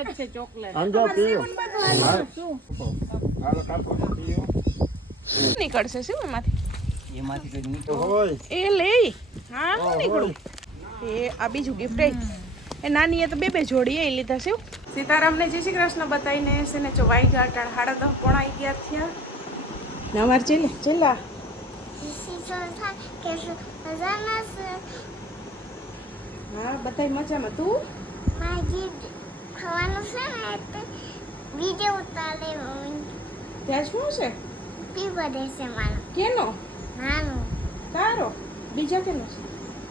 Chocolate છે chocolate અંજો પીઓ નીકળશે શું એમાંથી કઈ નીકળો હોય એ લે હા હું નીકળું એ આ બીજું ગિફ્ટ એ નાની એ તો બે જોડી એ લીધા છે સીતારામને જય શ્રી કૃષ્ણ બતાવીને છે ને જો વાઈ ગયા ટાણ 10:30 પોણા 11 થયા ને અમાર ચેલા હા બધાય મજામાં તું ખાવાનું છે ને એટલે વિડિયો ઉતારે ત્યાં શું છે પીવડે છે મારો કેનો નાનો તારો બીજા કેનો છે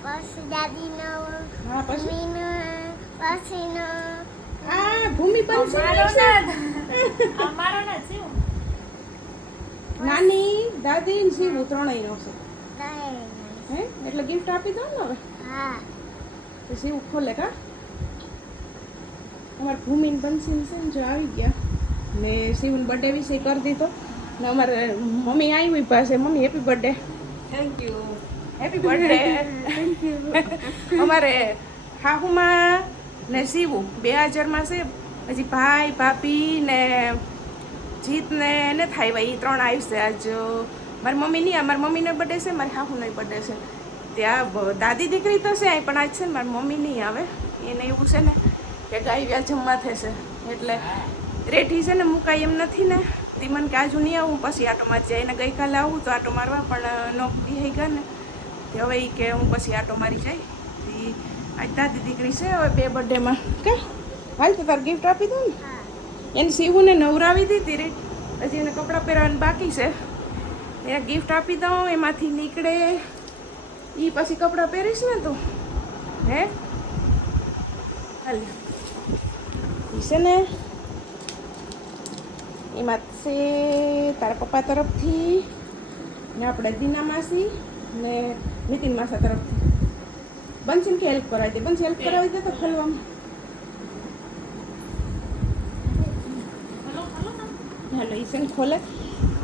પછી દાદીનો હા પછી મીનો પછીનો આ ભૂમિ બનશે અમારો ના છે નાની દાદી ને શિવ ત્રણેયનો છે દાય હે એટલે ગિફ્ટ આપી દો ને હવે હા તો શિવ ખોલે કા અમાર ભૂમિન બંસીન છે ને જો આવી ગયા ને શિવન બર્થડે વિશે કરી દીધો ને અમારે મમ્મી આવી પાસે mummy happy birthday thank you happy birthday અમારે હાહુમાં ને શિવું 2000 છે પછી ભાઈ ભાભી ને જીત ને થાય ભાઈ 3 આવશે આજ મારી મમ્મી નહીં મારી મમ્મીનો બર્થડે છે મારી હાહુનો બર્થડે છે ત્યાં દાદી દીકરી તો છે પણ આજ છે ને મારી મમ્મી નહીં આવે એને એવું છે ને કે ગાય વ્યા જમવા થશે એટલે રેઠી છે ને મુકાય એમ નથી ને તે મને કે આજુ નહીં આવું પછી આટો મારી જાય એને ગઈકાલે આવું તો આટો મારવા પણ નોકરી થઈ ગયા ને તે હવે એ કે હું પછી આટો મારી જાય તે આજ દાદી દીકરી છે હવે 2 બર્થડેમાં કે હાલ તો તાર ગિફ્ટ આપી દઉં ને એને શિવુને નવરાવી દીધી રે હજી એને કપડાં પહેરવાનું બાકી છે એ ગિફ્ટ આપી દઉં એમાંથી નીકળે એ પછી કપડાં પહેરીશ ને તું હે હાલ છે ને એમાં છે તારા પપ્પા તરફથી ને આપણે દીના માસી ને નીતિન માસા તરફથી બંસીને કે હેલ્પ કરાવી દે બંસી હેલ્પ કરાવી દે તો ખોલવામાં હાલો એ છે ને ખોલે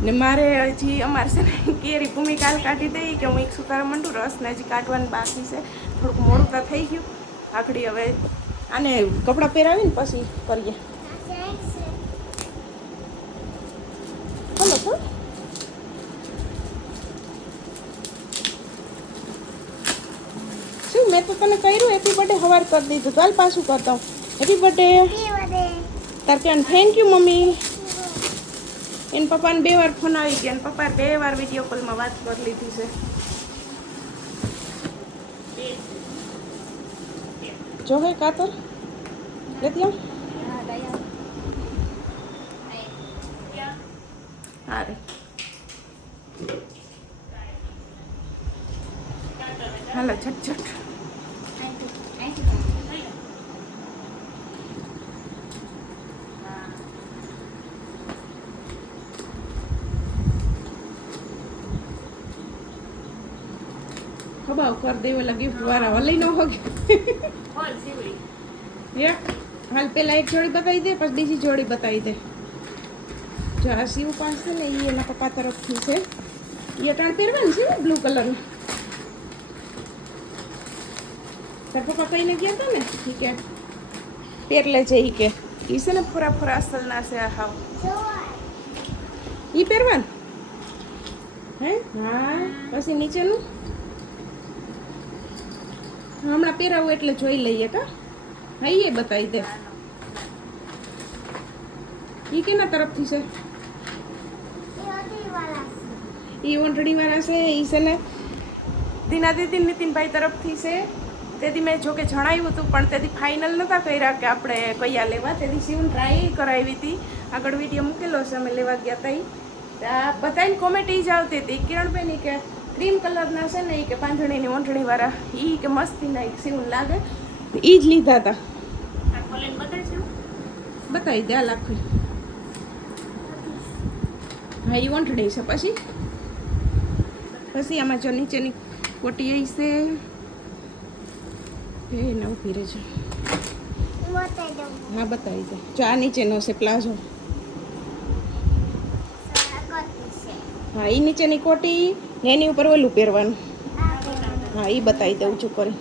ને મારે હજી અમારે છે ને કેરી ભૂમિ કાલ કાઢી દઈ કે હું એક સુતારા માંડું રસ ને હજી કાઢવાનું બાકી છે થોડુંક મોડું તો થઈ ગયું આખડી હવે આને કપડાં પહેરાવીને પછી કરીએ હલો તો શું મેં તો તને કર્યું હેપી બર્થડે સવાર કરી દીધું ચાલ પાછું કરતા હું હેપી બર્થડે તાર કે થેન્ક યુ મમ્મી એને પપ્પાને 2 વાર ફોન આવી ગયા અને પપ્પાએ 2 વાર વિડીયો કોલમાં વાત કરી લીધી છે જો હે કાતર લેતી આવ હા રે હાલો છટ ખબાવ કર દેવેલા ગિફ્ટ વાળા લઈ ન હોગે બોલ સીવડી હાલ પેલા એક જોડી બતાવી દે પછી બીજી જોડી બતાવી દે જો આ શિવ પાંચ છે ને એ એના પપ્પા તરફથી છે એ અટાણ પહેરવાનું છે ને બ્લુ કલરનું તાર પપ્પા કહીને ગયા હતા ને ઠીક હે પહેર લેજે એ કે એ છે ને પૂરા અસલના છે આ હાવ એ પહેરવાનું હે હા પછી નીચેનું હમણાં પહેરાવું એટલે જોઈ લઈએ કા હા એ બતાવી દે એ કેના તરફથી છે એ ઓંટડી વાળા છે એ છે ને દીના દીદી નીતિનભાઈ તરફથી છે તેથી મેં જોકે જણાવ્યું હતું પણ તેથી ફાઇનલ નહોતા કર્યા કે આપણે કયા લેવા તેથી શિવન ટ્રાય કરાવી હતી આગળ વિડીયો મૂકેલો છે અમે લેવા ગયા હતા આ બધાને કોમેન્ટ એ જ આવતી હતી કિરણબેન કે ક્રીમ કલરના છે ને એ કે પાંજણીની ઓંઠણી વાળા એ કે મસ્તીના એક સીવું લાગે એ જ લીધા હતા બતાવી દે આ લાખી હા એ ઓંઠણી છે પછી આમાં જો નીચેની કોટી આવી છે એ ના ઉભી રહેજો હા બતાવી દે જો આ નીચેનો છે પ્લાઝો હા એ નીચેની કોટી ને એની ઉપર ઓલું પહેરવાનું હા એ બતાવી દઉં છું કરી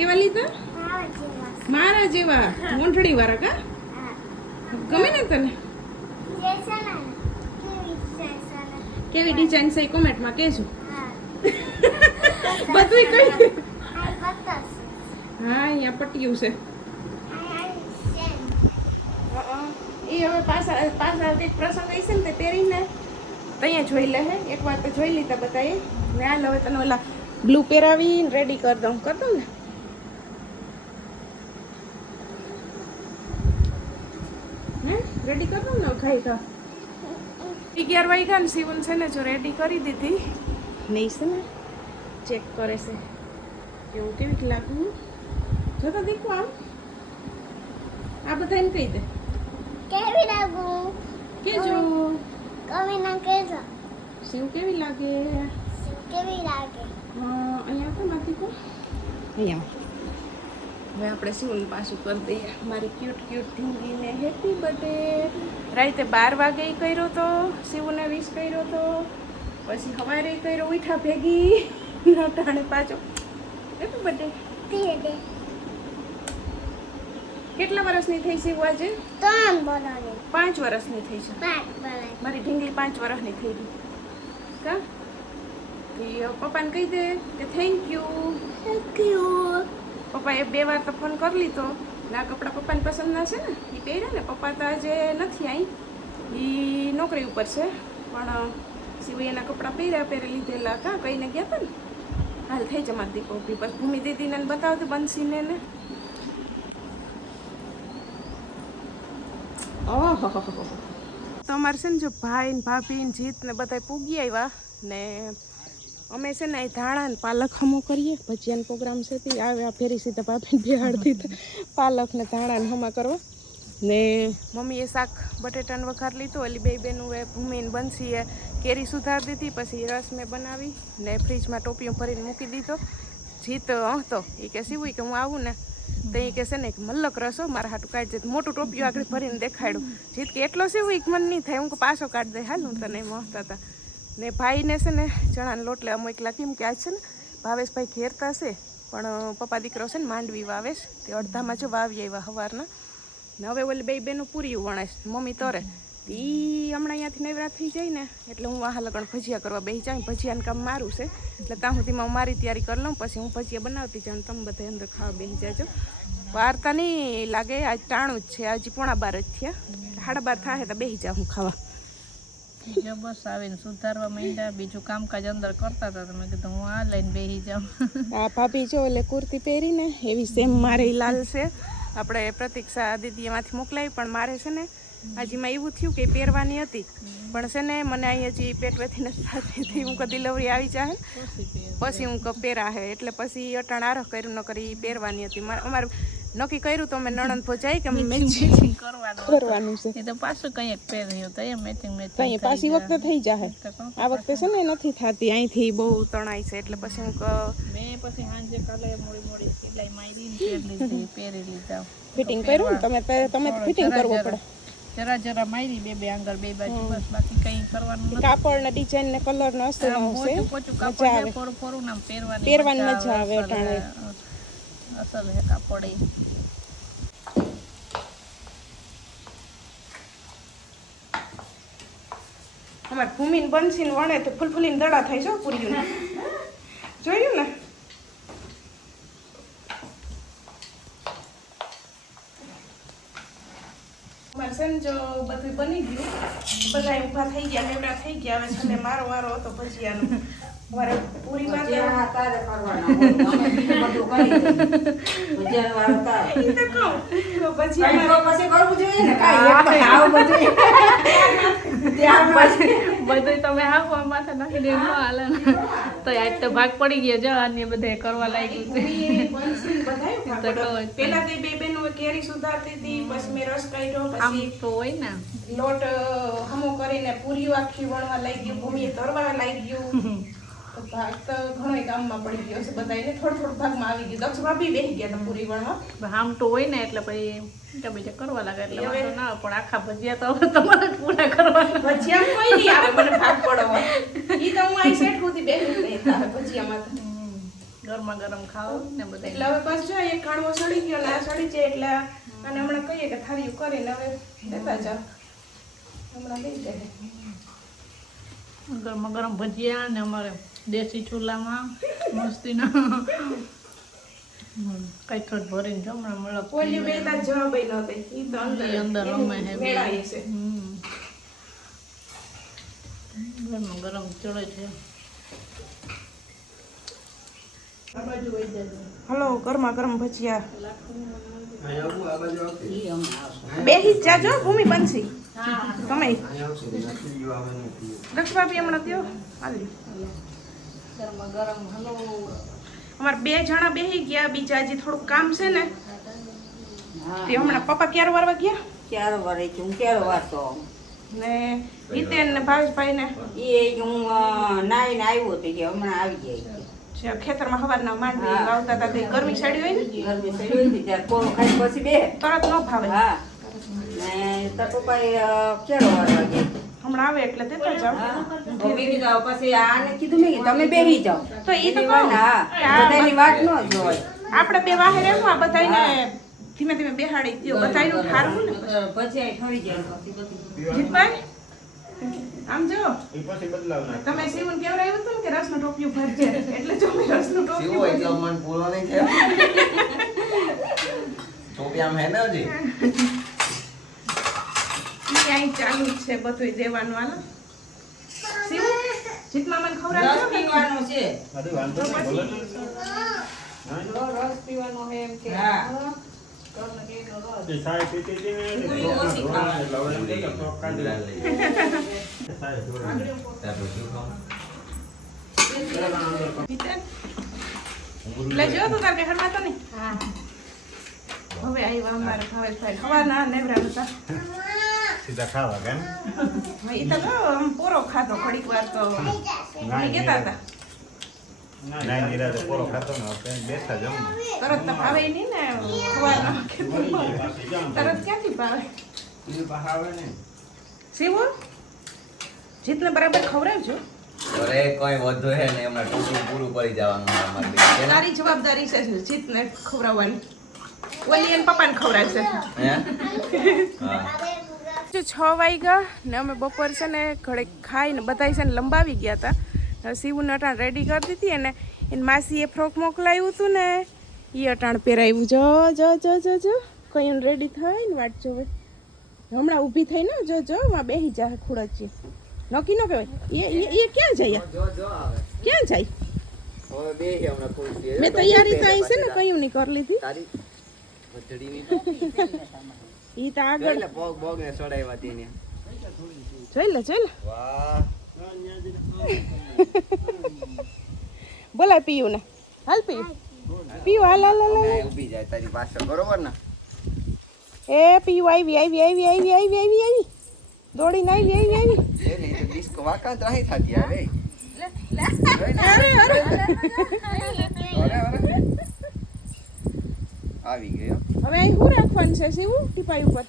કેવા લીધા? મારા જેવા મોંઠડી વાળા કા ગમે ને તને? કેવી ડિઝાઇન છે કોમેન્ટમાં કહેજો. બધું કહી દે. હા અહીંયા પટ્ટીયું છે. એ હવે પાછા કંઈક પ્રસંગ હશે ને તે પહેરીને અહીંયા જોઈ લે હે. એકવાર તો જોઈ લીધા બધાએ ને હાલ હવે તને ઓલા બ્લુ પહેરાવીને રેડી કરી દઉં ને. હે રેડી કરી દઉં ને ખાઈ ખા 11 વાગ્યા ને શિવન છે ને જો રેડી કરી દીધી નહીં છે ને ચેક કરે છે એવું કેવી લાગવું જો તો દેખો આમ આ બધા એને કહી દે કેવી લાગુ કેજો કવિના કેજો શિવ કેવી લાગે કેવી લાગે અહીંયા તો નથી કો અહીંયા હવે આપણે શિવનું પાછું કરી દઈએ મારી ક્યુટ ઢીંગીને હેપી બર્થડે રાતે 12 વાગે કર્યો તો શિવને વિશ કર્યો તો પછી સવારે કર્યો ઉઠા ભેગી નટાણે પાછો હેપી બર્થડે કેટલા વર્ષની થઈ શિવ આજે 3 બોલાવે 5 વર્ષની થઈ છે 5 બોલાવે મારી ઢીંગલી 5 વર્ષની થઈ ગઈ કા પપ્પાને કહી દે કે થેન્ક યુ પપ્પાએ 2 વાર તો ફોન કરી લીધો ને આ કપડાં પપ્પાને પસંદ ના છે ને એ પહેર્યા ને પપ્પા તો આજે નથી અહીં એ નોકરી ઉપર છે પણ સિવાય એના કપડાં પહેરી લીધેલા કાં કહીને ગયા હતા ને હાલ થઈ જમા દીકો બસ ભૂમિ દીદીને બતાવતી બંસીને ને ઓહો તમારે છે ને જો ભાઈ ને ભાભી ને જીત ને બધા પૂગી આવ્યા ને અમે છે ને અહીં ધાણા ને પાલક હમો કરીએ ભજીયાનો પ્રોગ્રામ છે તે આવે આ ફેરી સીધા ભાભીને બિહાડતી પાલક ને ધાણા ને હમા કરવા ને મમ્મીએ શાક બટેટાનો વઘાર લીધો ઓલી બે બેનું એ ભૂમિને બંસીએ કેરી સુધારી દીધી પછી રસ મેં બનાવી ને ફ્રીજમાં ટોપિયું ભરીને મૂકી દીધો જીત હતો એ કે સીવું કે હું આવું ને તો એ કે છે ને મલ્લક રસો મારા હાટું કાઢી દે મોટું ટોપિયું આગળ ભરીને દેખાડ્યું જીત કે એટલો સીવું મન નહીં થાય હું પાછો કાઢી દે હાલ હું તને મહતા હતા ને ભાઈને છે ને ચણાનો લોટ લેવા મોકલા કેમ કે આજ છે ને ભાવેશભાઈ ઘેરતા છે પણ પપ્પા દીકરો છે ને માંડવી વાવેશ તે અડધામાં જો વાવી આવ્યા સવારના ને હવે ઓલી બે બેનું પૂર્યું વણાશ મમ્મી તરે એ હમણાં અહીંયાથી નવરા થઈ જાય ને એટલે હું આ લગણ ભજીયા કરવા બેસી જાઉં ભજીયાનું કામ મારું છે એટલે ત્યાં સુધીમાં હું મારી તૈયારી કરી લઉં પછી હું ભજીયા બનાવતી જાઉં તમે બધા અંદર ખાવા બેસી જાજો વાર્તા નહીં લાગે આજ ટાણું જ છે હજી 11:30 જ થયા 12:30 થાય તો બેસી જાઉં હું ખાવા જો બસ આવીને સુધારવા માંડ્યા બીજું કામકાજ અંદર કરતા હતા તમે કીધું હું આ લઈને બેસી જાઉં આ ભાભી જો એટલે કુર્તી પહેરીને એવી સેમ મારે લાલ છે આપણે પ્રતીક્ષા દીદી એમાંથી મોકલાવી પણ મારે છે ને હજીમાં એવું થયું કે પહેરવાની હતી પણ છે ને મને અહીં હજી પેટ વેથી નથી હું ડિલિવરી આવી જાય પછી હું પહેરા હે એટલે પછી અટાણ આરખ કર્યું ન કરી પહેરવાની હતી અમારે નક્કી કર્યું તો અમે નણંદ પહોંચાઈ કે મેચિંગ કરવાનું છે એ તો પાછું કંઈ પહેર્યું તો એમ મેચિંગ કંઈ પાછી વખતે થઈ જાય આ વખતે છે ને નથી થતી અહીંથી બહુ તણાઈ છે એટલે પછી હું મેં પછી સાંજે કાલે મોડી સિલાઈ મારી પહેરી લીધા ફિટિંગ કર્યું ને તમે ફિટિંગ કરવું પડે જરા મારી બે આંગળ બે બાજુ બસ બાકી કઈ કરવાનું નથી કાપડ ને ડિઝાઇન ને કલર નો હશે પોચું કાપડ ફોરું નામ પહેરવાની મજા આવે અટાણે અસલ હે કાપડ એ અમાર ભૂમિને બંસીને વણે તો ફૂલફૂલીને દડા થાય છે પૂરીયું જોયું ને અમારે છે ને જો બધું બની ગયું બધા ઊભા થઈ ગયા લેવડા થઈ ગયા હવે છે મારો વારો હતો ભજીયાનો મારે પૂરી વાત તારે કરવાના હોય અમે બીજું બધું કરી દઈએ ભજીયાનો વારો તારે ઈ તો કહું તો ભજીયા તો પછી કરવું જોઈએ ને કાઈ એક તો આવ બધું ત્યાં પછી બધું તમે આવો માથે નાખી દે હાલે તો આજ તો ભાગ પડી ગયો જો આને બધે કરવા લાગ્યું છે પેલા તે બે બેનો કેરી સુધારતી હતી પછી મેં રસ કાઢ્યો પછી તો હોય ને લોટ હમો કરીને પૂરીઓ આખી વણવા લાગી ગયું ભૂમિએ તરવા લાગી ગયું તો ભાગ તો ઘણો ગામમાં પડી ગયો છે બધાને થોડું ભાગમાં આવી ગયું દક્ષ ભાભી બેસી ગયા હતા પૂરી વણવા આમ તો હોય ને એટલે પછી બીજા કરવા લાગે એટલે વાંધો ના પણ આખા ભજીયા તો હવે તમારે જ પૂરા કરવાના ભજીયા કોઈ નહીં આવે મને ભાગ પડવા ઈ તો હું આઈ સેટ સુધી બેસી ગઈ હતા ભજીયામાં ગરમા ગરમ ખાઓ ને એટલે બધા હવે બસ જો એક કણવો સડી ગયો ને આ સડી છે એટલે અને હમણાં કહીએ કે થાળીયું કરીને હવે દેતા જાઓ હમણાં દઈ દે ગરમા ગરમ ભજીયા ને અમારે દેશી ચૂલામાં મસ્તીના કઈ થોડ ભરીને જમણા મળે પોલિયું બે તાર જવાબ ન દે ઈ તો અંદર રમે હે મેળાય છે ગરમા ગરમ ચડે છે આ બાજુ વહી જાય હલો ગરમા ગરમ ભજીયા બેહી જ જાજો ભૂમિ બનશી તમે દક્ષ ભાભી હમણાં ત્યો આવી ગરમા ગરમ હલો અમારે 2 જણા બેહી ગયા બીજા હજી થોડુંક કામ છે ને તે હમણાં પપ્પા ક્યારે વારવા ગયા ક્યારે વરે છે હું ક્યારે વારતો ને હિતેન ને ભાવેશભાઈ ને એ હું નાઈને આવ્યો તો કે હમણાં આવી જાય ખેતરમાં હવારના માંડવી વાવતા હતા તે ગરમી સાડી હોય ને ઘરમાં સડ્યો ને ત્યારે કોરો ખાઈ પછી બે તરત ન ફાવે હા ને તાર પપ્પાએ ક્યારે વારવા ગયા હમણાં આવે એટલે દેતા જાવ બેસી જાઓ પછી આને કીધું મેં કે તમે બેસી જાઓ તો ઈ તો હા બધાની વાત ન જોવાય આપણે બે વાહે રહેવું આ બધાને ધીમે ધીમે બેહાડી દ્યો બધાયનું ઠારવું ને પછી આ ઠરી જાય જીતભાઈ આમ જો તમે સીવન કેવડાવ્યું હતું ને કે રસનું ટોપિયું ભરજે એટલે જો મેં રસનું ટોપિયું એટલો મન પૂરો નહીં થયો તો બી આમ હે ને હજી ક્યાંય ચાલુ જ છે બધુંય દેવાનું હાલો સીવન જીત મામાને ખવડાવજો રસ પીવાનો છે રસ પીવાનો હે એમ કે હા એટલે જો તું તાર કે હરવા તો નહીં હવે આવ્યા અમારે ભાવેશભાઈ ખવાના નેવરા હતા સીધા ખાવા કેમ એ તો કહો આમ પૂરો ખાતો ઘડીક વાર તો કહેતા હતા ના નિરાતે પોરો ખાતો ને આપણે બેસતા જમવા તરત તો ભાવે નહીં ને ખવાના તરત ક્યાંથી ભાવે શિવો જીતને બરાબર ખવડાવજો અરે કોઈ વધુ હે ને એમના ટોપી પૂરું કરી જવાનું છે અમારી બેન. તારી જવાબદારી છે જીતને ખવડાવવાની ઓલી એને પપ્પાને ખવડાવશે હે હા 6 વાગ્યા ને અમે બપોર છે ને ઘડે ખાઈને બધાય છે ને લંબાવી ગયા હતા શિવને અટાણ રેડી કરી દીધી અને એને માસીએ ફ્રોક મોકલાવ્યું હતું ને એ અટાણ પહેરાવ્યું જો જો જો જો જો કઈ રેડી થાય ને વાટ જોવે હમણાં ઊભી થઈ ને જો જો માં બેહી જા ખુડચી નક્કી ન કહેવાય એ ક્યાં જાય ક્યાં જાય હવે બે હમણાં ખુરશી મેં તૈયારી તો અહીં છે ને કયું નહીં કરી લીધી તારી વચડીની ઈ તો આગળ એટલે પગ બગ ને ચડાવ્યા તેને જોઈ લે વાહ બોલાય પીયું ને હાલ પીયું પીયું હાલ હાલ હાલ હાલ. ઊભી જાય તારી પાછળ બરોબર ને એ પીયું આવી દોડીને આવી એ નહીં તો ડિસ્કો વાકાંત રહી થાતી હવે આવી ગયો હવે અહીં શું રાખવાનું છે શિવું ટીપાઈ ઉપર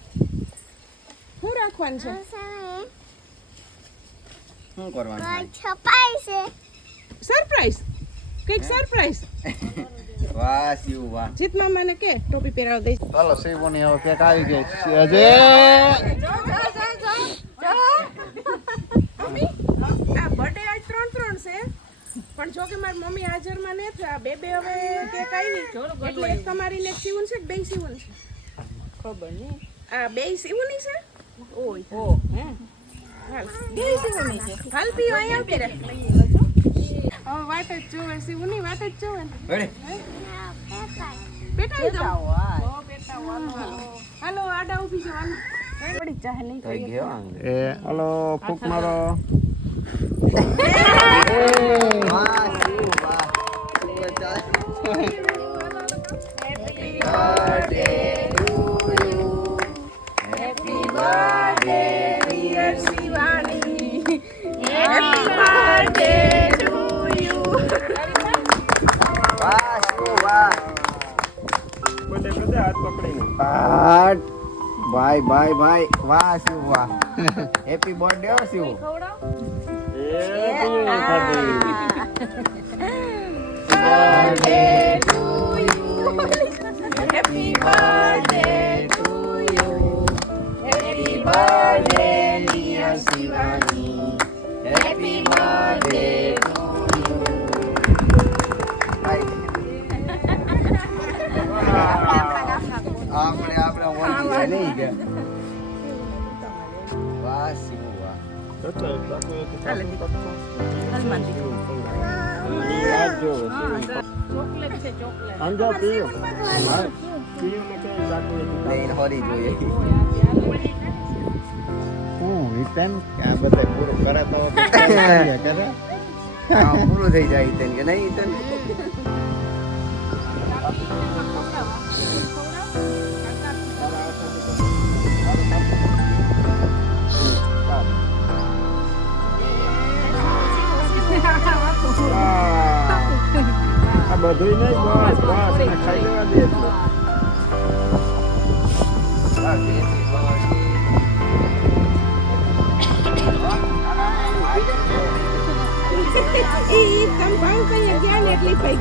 શું રાખવાનું છે શું કરવાનું છે? છપાય છે સરપ્રાઈઝ કઈક સરપ્રાઈઝ વાહ શિવ વાહ જીત મામાને કે ટોપી પહેરાવ દઈશ ચાલો શિવની હવે કેક આવી ગઈ છે અજય મમ્મી આ બર્થડે આજ 3 છે પણ જો કે મારી મમ્મી હાજરમાં ને આ બે હવે કેક આવી એટલે એક તમારી ને સીવન છે કે બે સીવન છે ખબર નહીં આ બે સીવની છે ઓય ઓ હે હાલ બે સીવની છે હાલ પીઓ અહીંયા આપી રે હવે વાત જ જોવે સીવની વાત જ જોવે ને બડે બેટા આવી જાઓ વાહ હાલો આડા ઊભી જાવ હાલો પડી ચાહે નહીં થઈ ગયો આંગળી. એ હલો ફૂક મારો વાહ શિવ વાહ happy birthday dear Shivani happy birthday to you વાહ શિવ વાહ હાથ ભાઈ ભાઈ ભાઈ વાહ શિવ વાહ હેપી બર્થડે હો શિવ એ પીયું ખાધી birthday to you. Happy birthday to you. Happy birthday dear Shivani. Happy birthday to આપણે ઓળખી છે નહીં કે વાહ શિવ વાહ ચોકલેટ છે ચોકલેટ નહીં હોરી જોઈએ હિતન ક્યાં બધે પૂરું કરે તો કરે હા પૂરું થઈ જાય હિતન કે નહીં હિતન આ બધું નહીં બસ બસ ને ખાઈ લેવા દે ઈ તમ ભાવ કઈ ગયા ને એટલી પૈ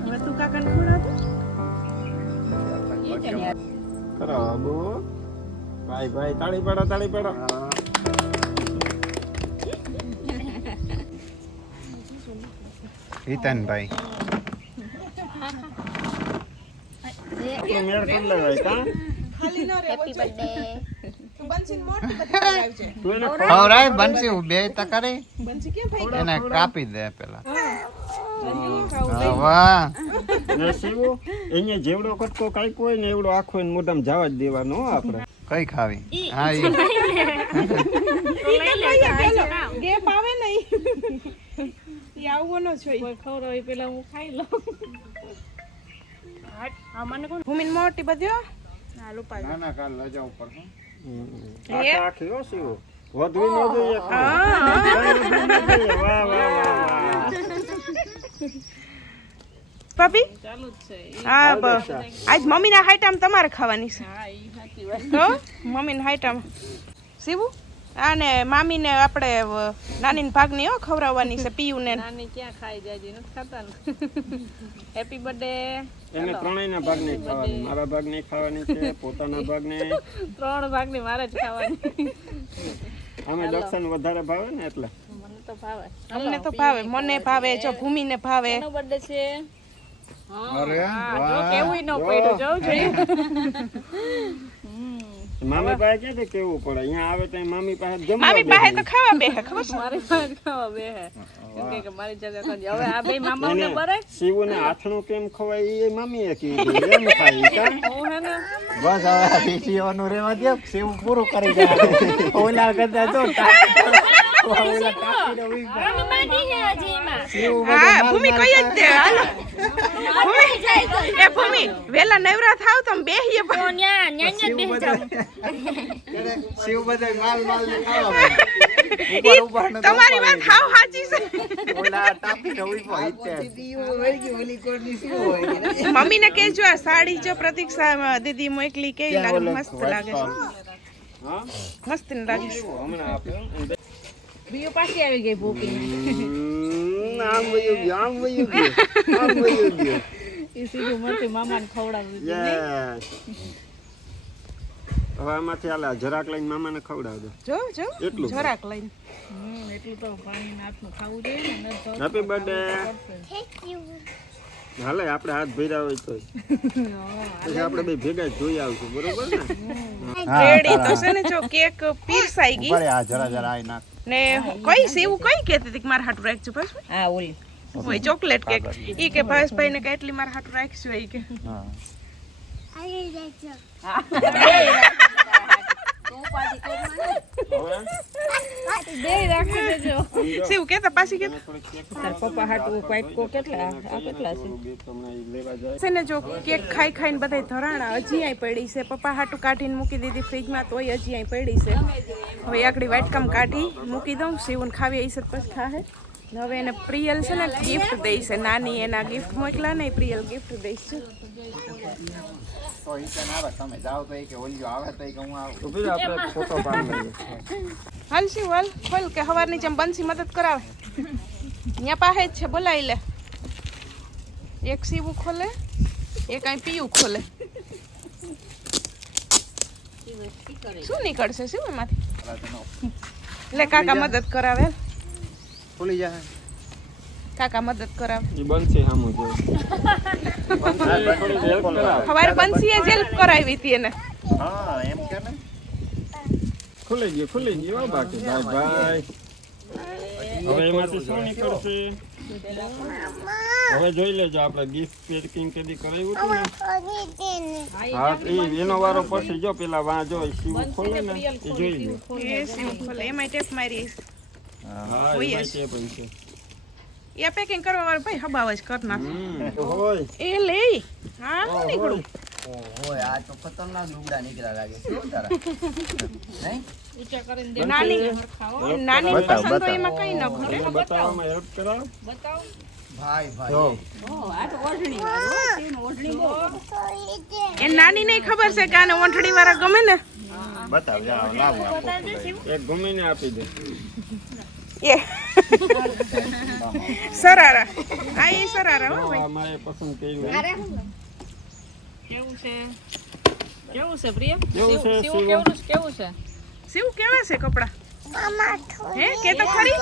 હવે તું કાકાને ખવડાવતો કરો બાબુ ભાઈ ભાઈ તાળી પાડો હિતનભાઈ મેળ કરી લેવાય કા ખાલી ન રે હેપી બર્થડે બંસી મોટી બધી આવજે તું એને ખવરાય બનશે બે તકારે બંસી કેમ ભાઈ એને કાપી દે પેલા વાહ ને શિવો અહીંયા જેવડો કટકો કાંઈક હોય ને એવડો આખો એને મોઢામાં જવા જ દેવાનો હો આપણે કઈ ખાવી હા ઈ ગેપ આવે નહીં ઈ આવવાનો છે કોઈ ખવડાવે પેલા હું ખાઈ લઉં આ મને કોણ ભૂમિન મોટી બધી હો ના ના કાલ લજા ઉપર આખી હો શિવો વધવી ન જોઈએ વાહ વાહ વાહ ભાભી ચાલુ જ છે હા આજ મમ્મીના હાઈટામ તમારે ખાવાની છે હા ઈ સાચી વાત તો મમ્મીના હાઈટામ સીવું આને મામીને આપણે નાનીને ભાગની હો ખવડાવવાની છે પીયું ને નાની ક્યાં ખાઈ જાય છે નથી ખાતા ને હેપી બર્થડે એને ત્રણેયના ભાગ નહીં ખાવાની મારા ભાગ નહીં ખાવાની છે પોતાના ભાગ ને 3 ભાગની મારે જ ખાવાની અમે દક્ષિણ વધારે ભાવે ને એટલે મને તો ભાવે અમને તો ભાવે મને ભાવે જો ભૂમિને ભાવે એનો બર્થડે છે અરે જો કેવું ન પડ્યું જોઉં જોયું મામી પાસે ક્યાંથી કેવું પડે અહીંયા આવે તો મામી પાસે જમવા મામી પાસે તો ખાવા બેહે ખબર છે મારી પાસે ખાવા બે હે કેમ કે મારી જગ્યા કરજે હવે આ બે મામાઓને બરે શિવને હાથણું કેમ ખવાય એ મામીએ કીધું એમ ખાય કા હું હે ને બસ હવે પીસીઓનું રેવા દે સેવ પૂરું કરી જાય ઓલા કરતા જો ઓલા કાપીને ઉઈ હા ભૂમિ કઈ જ દે હાલો ભૂમિ એ ભૂમિ વેલા નવરા થાવ તો બેહીએ સેવ બધા માલ ને ખાવા તમારી વાત હાવ સાચી છે ઓલા તાપીને ઉઈ હોય મમ્મીને કહેજો આ સાડી જો પ્રતીક્ષા દીદી મોકલી કેવી લાગે મસ્ત લાગે છે હા મસ્ત લાગે છે હમણાં આપે બીજો પાછી આવી ગઈ ભૂકી આમ વયું ગયું એ સીધું મરથી મામાને ખવડાવી દીધું યસ હવે આમાંથી આલા જરાક લઈને મામાને ખવડાવજો જો જો એટલું જરાક લઈને એટલું તો પાણી નાખનું ખાવું જોઈએ ને હેપી બર્થડે થેન્ક યુ હાલે આપણે હાથ ભર્યા હોય તો પછી આપણે બે ભેગા જ જોઈ આવશું બરોબર ને રેડી તો છે ને જો કેક પીરસાઈ ગઈ બરે આ જરા આઈ નાખ ને કઈ સેવું કઈ કહેતી હતી કે મારા હાટુ રાખજો બસ હા ઓલી હોય ચોકલેટ કેક ઈ કે ભાઈ ને કેટલી મારા હાટુ રાખજો ઈ કે હા આવી જાય બે રાખી દેજો સેવું કેતા પાછી કે તાર પપ્પા હાટુ પાઈકો કેટલા આ કેટલા છે લેવા જાય છે ને જો કેક ખાઈ ખાઈને બધાય ધરાણા હજી આઈ પડી છે પપ્પા હાટુ કાઢીને મૂકી દીધી ફ્રીજમાં તોય હજી આઈ પડી છે હવે આકડી વાટકામ કાઢી મૂકી દઉં સેવન ખાવી હશે પછી ખાહે હવે એને પ્રિયલ છે ને ગિફ્ટ દઈશ નાની એના ગિફ્ટ મોકલા ને પ્રિયલ ગિફ્ટ દઈશ તો ઈ તો ના આવે તમે જાઓ તો કે ઓલિયો આવે તો કે હું આવું તો પછી આપણે ફોટો પાડી લઈએ. હાલ શિવ હાલ ખોલ કે હવારની જેમ બંસી મદદ કરાવે ત્યાં પાસે જ છે બોલાવી લે એક શિવું ખોલે એક અહીં પીયું ખોલે શું નીકળશે શિવ એમાંથી લે કાકા મદદ કરાવે ખુલી જાય કાકા મદદ કરાવે ઈ બનશે સામું જો. થોડી હેલ્પ કરાવ. સવારે બંસીએ જ હેલ્પ કરાવી હતી એને હા એમ કે ને ખુલી ગયું બાકી ભાઈ ભાઈ. હવે એમાંથી શું નીકળશે? હવે જોઈ લેજો આપણે ગિફ્ટ પેકિંગ કદી કરાવ્યું હતું ને. હા ઈ એનો વારો પછી જો પેલા વાં જો શિવ ખોલે ને એ જોઈ લો. એ શિવ ખોલે એમાં ટેપ મારી હા હોય એ જ. પણ છે. એ પેકિંગ કરવા વાળો ભાઈ હબાવ જ કર નાખ તો હોય એ લે હા હું નીકળું ઓય આ તો ખતરનાક લુગડા નીકળ્યા લાગે શું તારા નહીં ઊંચા કરીને દે નાની નાની પસંદ હોય એમાં કઈ ન ઘટે એને બતાવવામાં હેલ્પ કરાવ. બતાવો ભાઈ ભાઈ જો આ તો ઓઢણી વાળું છે ઓઢણી બહુ એ નાની ને ખબર છે કે આને ઓંઠડી વાળા ગમે ને બતાવ જાવ લાવો આ ફોટો લઈ. એક ગમીને આપી દે. એ સરારા આ એ સરારા હો ભાઈ અમારે પસંદ કર્યું. કેવું છે કેવું છે પ્રિય કેવું છે, શિવ શિવ? કેવું છે શિવ કેવા છે કપડા હે કે તો ખરી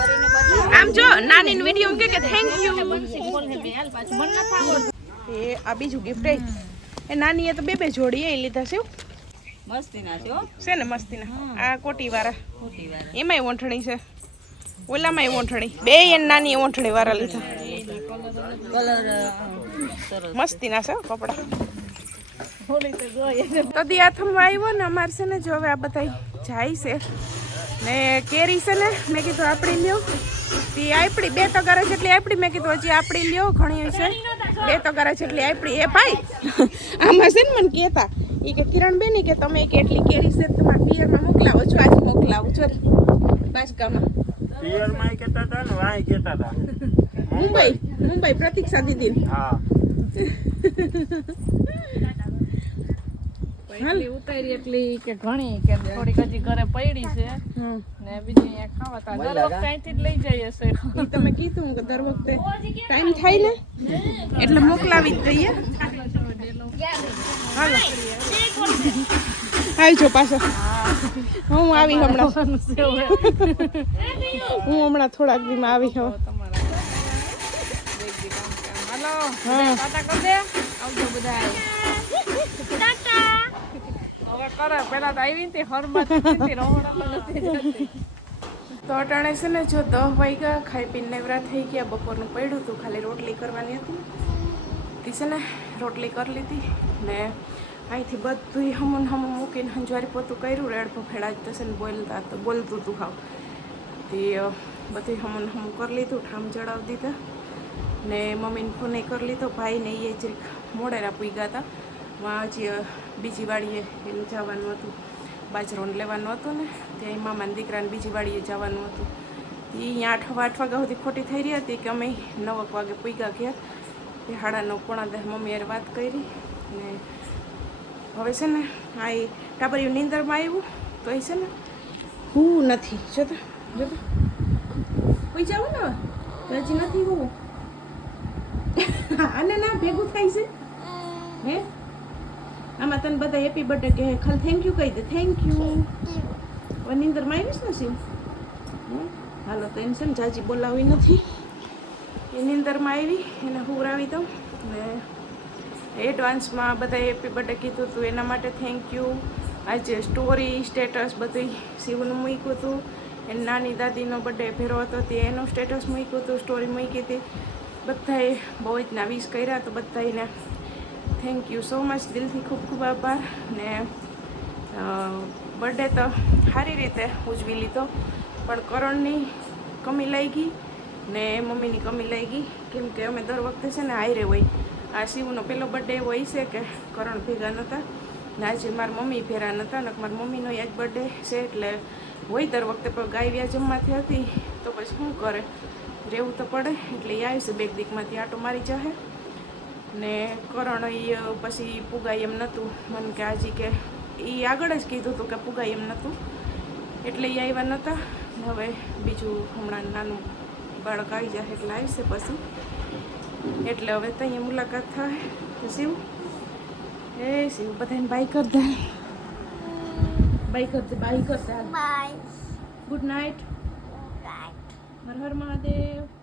આમ જો નાની વિડિયો કે થેન્ક યુ એ આ બીજું ગિફ્ટ એ નાની એ તો બે જોડી એ લીધા છે મસ્તીના છે હો છે ને મસ્તીના આ કોટી વાળા એમાંય ઓંઠણી છે ઓલામાંય ઓંઠણી બે એ નાની ઓંઠણી વાળા લીધા મસ્તીના છે હો કપડા તો દિયાથમવા આવ્યો ને અમારે છે ને જો હવે આ બધા જાય છે ને કેરી છે ને મેં કીધું આપણી લ્યો તે આપણી 2 તગારા જેટલી આપણી મેં કીધું હજી આપણી લ્યો ઘણી છે 2 તગારા જેટલી આપણી એ ભાઈ આમાં છે ને મને કહેતા એ કે કિરણ બેન કે તમે કેટલી કેરી છે તમારા પિયરમાં મોકલાવો છો આજ મોકલાવું છો બાસકામાં પિયરમાં કહેતા હતા ને વાય કહેતા હતા. મુંબઈ પ્રતીક્ષા દીદી હા એટલી ઉતારી એટલી કે ઘણી કે થોડીક હજી ઘરે પડી છે ને બીજી અહીંયા ખાવા તા દર વખતે અહીંથી જ લઈ જઈએ છે ઈ તમે કીધું કે દર વખતે ટાઈમ થાય ને એટલે મોકલાવી જ દઈએ હાલો આવજો પાછો હું આવી હમણાં હું હમણાં થોડાક દીમાં આવી હવે હાલો હા ટાટા કરી દે આવજો બધા હવે કરે પેલા તો આવી ને હરમત રહોડા નથી જતી તો અટાણે છે ને જો 10 વાગ્યા ખાઈ પીને નવરા થઈ ગયા બપોરનું પડ્યું હતું ખાલી રોટલી કરવાની હતી તે છે ને રોટલી કરી લીધી ને અહીંથી બધું હમું મૂકીને હંજવારી પોતું કર્યું રેડ ફફેડા જ થશે ને બોલતું હતું ખાવ તે બધું હમું કરી લીધું ઠામ ચડાવી દીધા ને મમ્મીને ફોને કરી લીધો ભાઈને એ જ મોડેરા પૂગ્યા હતા વાં હજી બીજી વાડીએ એને જવાનું હતું બાજરાને લેવાનું હતું ને ત્યાં મામાના દીકરાને બીજી વાડીએ જવાનું હતું એ અહીંયા 8 વાગ્યા સુધી ખોટી થઈ રહી હતી કે અમે 9 વાગે પૂગ્યા ઘેર તે 9:30 પોણા 10 મમ્મી યાર વાત કરી ને હવે છે ને આ એ ટાબરિયું નીંદરમાં આવ્યું તો એ છે ને હું નથી જોતો કોઈ જાવ ને હજી નથી હું આને ના ભેગું થાય છે હે આમાં તને બધા હેપી બર્થડે કહે ખાલી થેન્ક યુ કહી દે થેન્ક યુ હવે નીંદરમાં આવીશ ને શિવ હાલો તો એને છે ને જાજી બોલાવી નથી એ નીંદરમાં આવી એને હુરાવી દઉં ને એડવાન્સમાં બધા હેપી બર્થડે કીધું હતું એના માટે થેન્ક યુ આજે સ્ટોરી સ્ટેટસ બધું શિવનું મૂક્યું હતું એની નાની દાદીનો બર્થડે ભેરો હતો તે એનું સ્ટેટસ મૂક્યું હતું સ્ટોરી મૂકી હતી બધાએ બહુ જ ના વિશ કર્યા તો બધાને થેન્ક યુ સો મચ દિલથી ખૂબ ખૂબ આભાર ને બર્થડે તો સારી રીતે ઉજવી લીધો પણ કરણની કમી લઈ ગઈ ને મમ્મીની કમી લઈ ગઈ કેમ કે અમે દર વખતે છે ને હારે હોય આ શિવનો પહેલો બર્થડે હોય છે કે કરણ ભેગા નહોતા ને આજે મારી મમ્મી ભેરા નહોતા ને મારી મમ્મીનો આજ બર્થડે છે એટલે હોય દર વખતે પણ ગાય વ્યા જમવાથી હતી તો પછી શું કરે રહેવું તો પડે એટલે એ આવશે બેગ દીકમાંથી આટો મારી જાહે ને કરણ ઈ પછી પુગાય એમ નહોતું મને કે આજી કે એ આગળ જ કીધું હતું કે પુગાય એમ નહોતું એટલે એ આવ્યા નહોતા ને હવે બીજું હમણાં નાનું બાળક આવી જાય એટલે આવશે પછી એટલે હવે તો અહીંયા મુલાકાત થાય તો શિવ બધાને બાય કર દે બાય કરતા Bye. Good night Bye. Har Har Mahadev